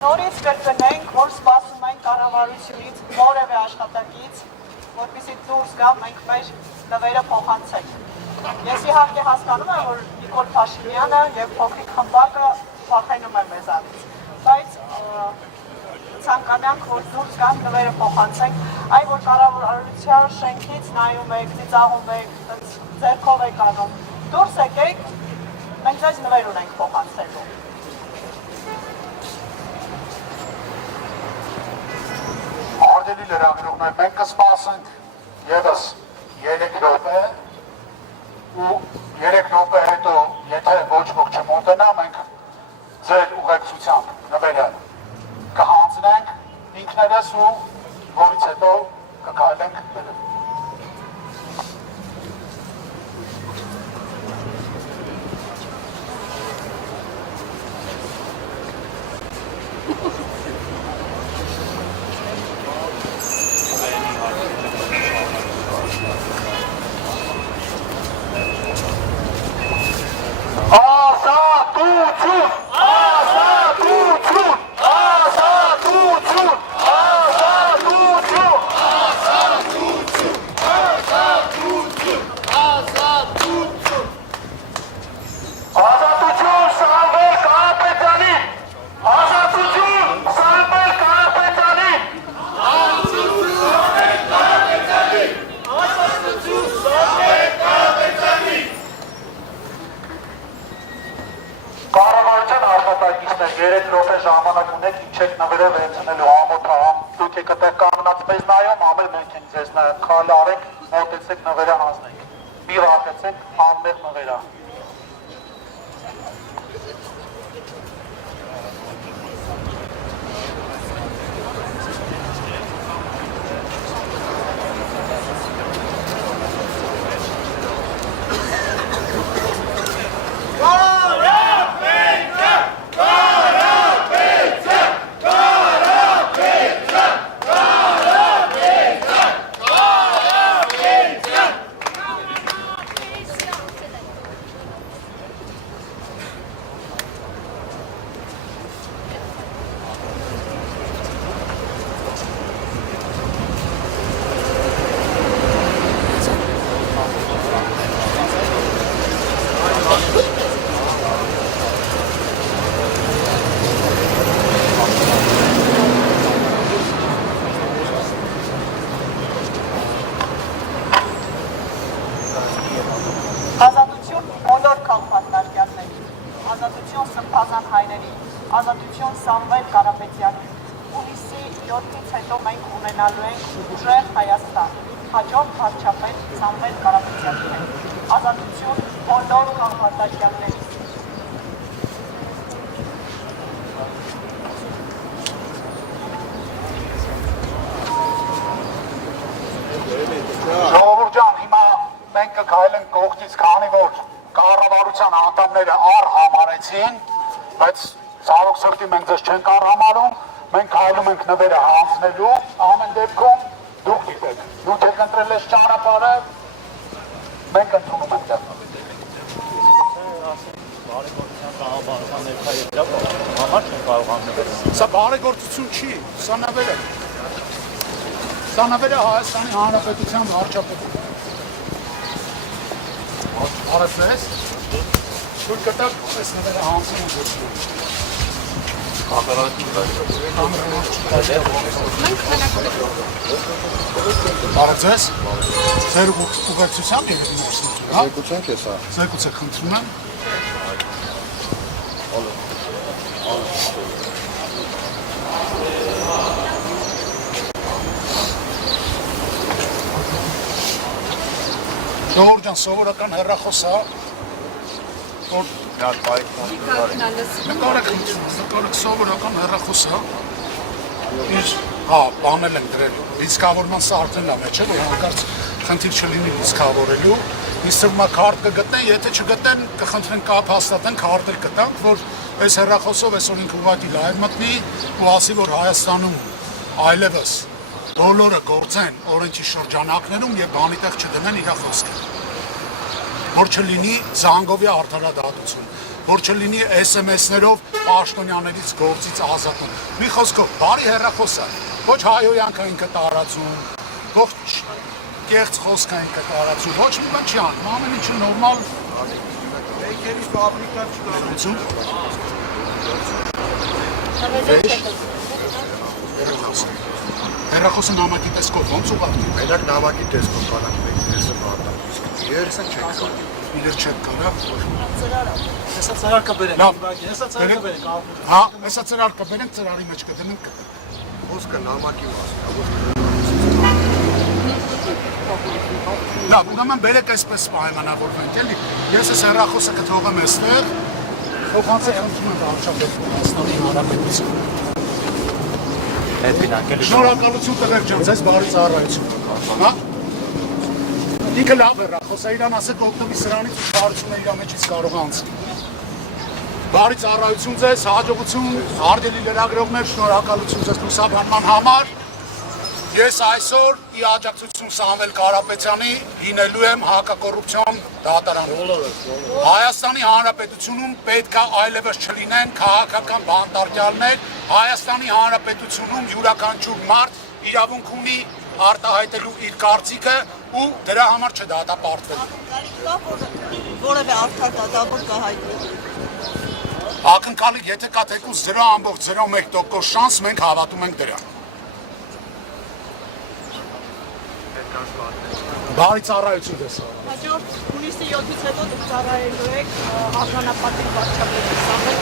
Նորից կրկնենք, որ սպասում ենք կառավարությունից որևէ աշխատակից, որպեսզի դուրս գա, մենք մեր նվերը փոխանցենք։ Ես իհարկե հասկանում եմ, որ Նիկոլ Փաշինյանը եւ փոքրիկ խմբակը վախենում են մեզանից, բայց ցանկանանք, որ դուրս գան, նվերը փոխանցենք, այ որ կառավարության շենքից նայում եք, ծիծաղում եք, ձեռքով եք անում, դուրս եկեք, մենք ձեզ նվեր ունենք փոխանցելու։ Արգելի լրագրողներ, մենք կսպասենք ևս 3 րոպե ու 3 րոպե հետո, եթե ոչ ոք չմոտենա, մենք ձեր ուղեկցությամբ նվերը կհանձնենք ինքներս ու որից հետո կքայլենք դրել։ Երեք րոպե ժամանակ ունեք, ինչ եք նվերը վերցնելու ամոթահամ, դուք եք այդտեղ կանգնած մեզ նայում, ամեն մենք ենք ձեզ նայում, քալ արեք, մոտեցեք նվերը հանձնեք, մի վախեցեք, անմեղ նվերա։ Ազատություն բոլոր քաղաքացիներին, ազատություն սրբազան հայրերին, ազատություն Սամվել Կարապետյանին։ Հուլիսի 7-ից հետո մենք ունենալու ենք ուժեղ Հայաստան, հաջող վարչապետ Սամվել Կարապետյանին հետ։ Ազատություն բոլոր քաղաքացիներին։ Ժողովուրդ ջան, հիմա մենք կքայլենք կողքից, քանի որ կառավարության անդամները արհամարեցին, բայց ցավոք սրտի մենք ձեզ չենք արհամարում, մենք քայլում ենք նվերը հանձնելու, ամեն դեպքում դուք գիտեք, դուք եք ընտրել այս ճանապարհը, մենք ընդունում ենք դա։ Սա բարեգործություն չի, սա նվեր է։ Սա նվեր է Հայաստանի Հանրապետության վարչապետի։ Արեցես, թույլ կտակ, այս նվերը հանձնում են ոչնում։ Արեցես, ձեր ուղեկցությամբ եղեք ներսնություն, հա? Զեկուցենք է սա։ Զեկուցեք խնդրում եմ։ Ժողովուրդ ջան, սովորական հեռախոս է, որ նկարեք սովորական հեռախոս է, իր, բանել ենք դրելու, լիցքավորման սա արդեն լավ է, չէ, որ հանկարծ խնդիր չլինի լիցքավորելու, ինձ թվում է քարտ կգտնեն, եթե չգտնեն, կխնդրեն կապ հաստատեն, քարտ էլ կտանք, որ այս հեռախոսով այսօր ինքը ուղղակի լայվ մտնի ու ասի, որ Հայաստանում այլևս բոլորը գործեն օրենքի շրջանակներում եւ բանի տեղ չդնեն իր խոսքը, որ չլինի զանգովի արդարադատություն, որ չլինի SMS-ներով պաշտոնյաներից գործից ազատում։ Մի խոսքով, բարի հեռախոսը, ոչ հայոյանք ինքը տարածում, ոչ կեղծ խոսք ինքը տարածում, ոչ մի բան չի անում, ամեն ինչը նորմալ։ Մեքերի ֆաբրիկա Հեռախոսը նամակի տեսքով ոնց ուղարկի։ Մենակ նամակի տեսքով կանանք մեկ տեսը բառնալ, իսկ երեսը չեք կարող։ Իրեր չեք կարա։ Հեսա ծրար կբերենք, հեսա ծրար կբերենք, հա, հեսա ծրար կբերենք, ծրարի մեջ կդնենք։ Խոսքը նամակի մասին, Լավ, ուրեմն բերեք այսպես պայմանավորվենք, էլի։ Ես այս հեռախոսը կթողեմ այստեղ, փոխանցեք խնդրում եմ վարչապետ Հայաստանի Հանրապետության։ Շնորհակալություն տղեկ ջան, ձեզ բարի ծառայություն։ Հա։ Ինքը լավ հեռախոս է, իրան ասեք օգտվի սրանից ու հարցում է իր մեջից կարող անցնել։ Բարի ծառայություն ձեզ, հաջողություն, արգելի լրագրողներ, շնորհակալություն ձեզ լուսաբանման համար։ Ես այսօր ի աջակցություն Սամվել Կարապետյանի լինելու եմ հակակոռուպցիոն դատարանում։ Հայաստանի Հանրապետությունում պետք է այլևս չլինեն քաղաքական բանտարկյալներ, Հայաստանի Հանրապետությունում յուրաքանչյուր մարդ իրավունք ունի արտահայտելու իր կարծիքը ու դրա համար չդատապարտվելու։ Որևէ արդար դատավոր կհայտնի։ Ակնկալիք, եթե կա թեկուզ 0.01% շանս, մենք հավատում ենք դրան։ Բարի ծառայություն դες։ Հաջորդ հունիսի 7-ից հետո դուք ծառայելու եք արժանապատիվ վարչապետի Սամվել